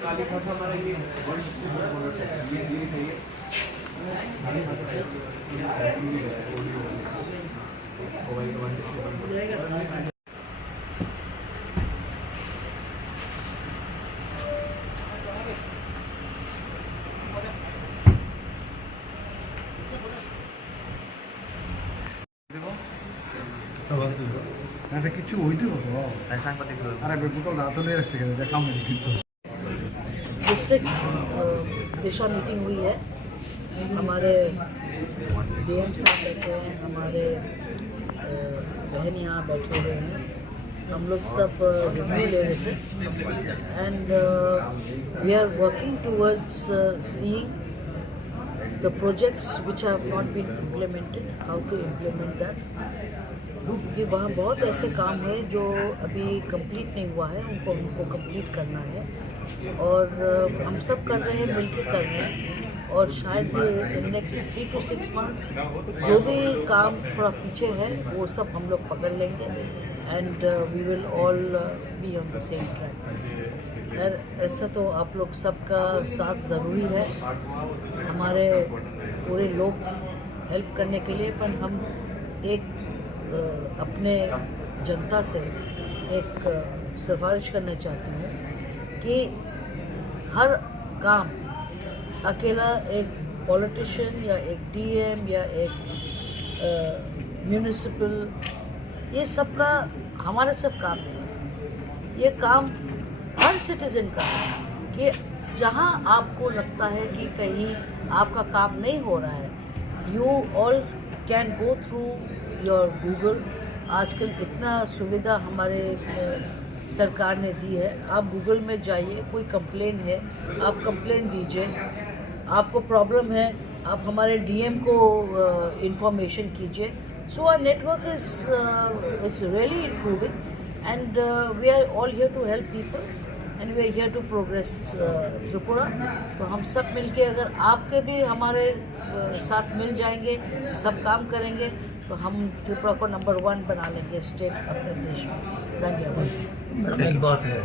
এটা কিছু হইতে হতো আর একবার বোতল দাঁতও নিয়ে রাখছে কেন দেখা আমি কিন্তু डिस्ट्रिक्ट दिशा मीटिंग हुई है। हमारे डीएम साहब बैठे हैं, हमारे बहन यहाँ बैठे हुए हैं, हम लोग सब रिव्यू ले रहे थे and we are working towards seeing the projects which have not been implemented, how to implement that. कि वहाँ बहुत ऐसे काम है जो अभी कंप्लीट नहीं हुआ है, उनको कंप्लीट करना है और हम सब कर रहे हैं, मिलके कर रहे हैं और शायद इन नेक्स्ट 3 to 6 months जो भी काम थोड़ा पीछे है वो सब हम लोग पकड़ लेंगे and we will all be on the same track. यार ऐसा तो आप लोग सबका साथ ज़रूरी है, हमारे पूरे लोग हेल्प करने के लिए, पर हम एक अपने जनता से एक सिफारिश करना चाहती हूँ कि हर काम अकेला एक पॉलिटिशियन या एक डीएम या एक म्यूनिसिपल ये सब का हमारा सिर्फ काम नहीं, ये काम हर सिटीज़न का है कि जहाँ आपको लगता है कि कहीं आपका काम नहीं हो रहा है, you all can go through your Google. आजकल इतना सुविधा हमारे सरकार ने दी है, आप गूगल में जाइए, कोई कंप्लेन है आप कंप्लेन दीजिए, आपको प्रॉब्लम है आप हमारे डीएम को इंफॉर्मेशन कीजिए। So our network is really improving and we are all here to help people and we are here to progress Tripura. तो हम सब मिलके अगर आपके भी हमारे साथ मिल जाएंगे, सब काम करेंगे तो हम त्रिपुरा को नंबर 1 बना लेंगे स्टेट अपने देश में। धन्यवाद। एक बात है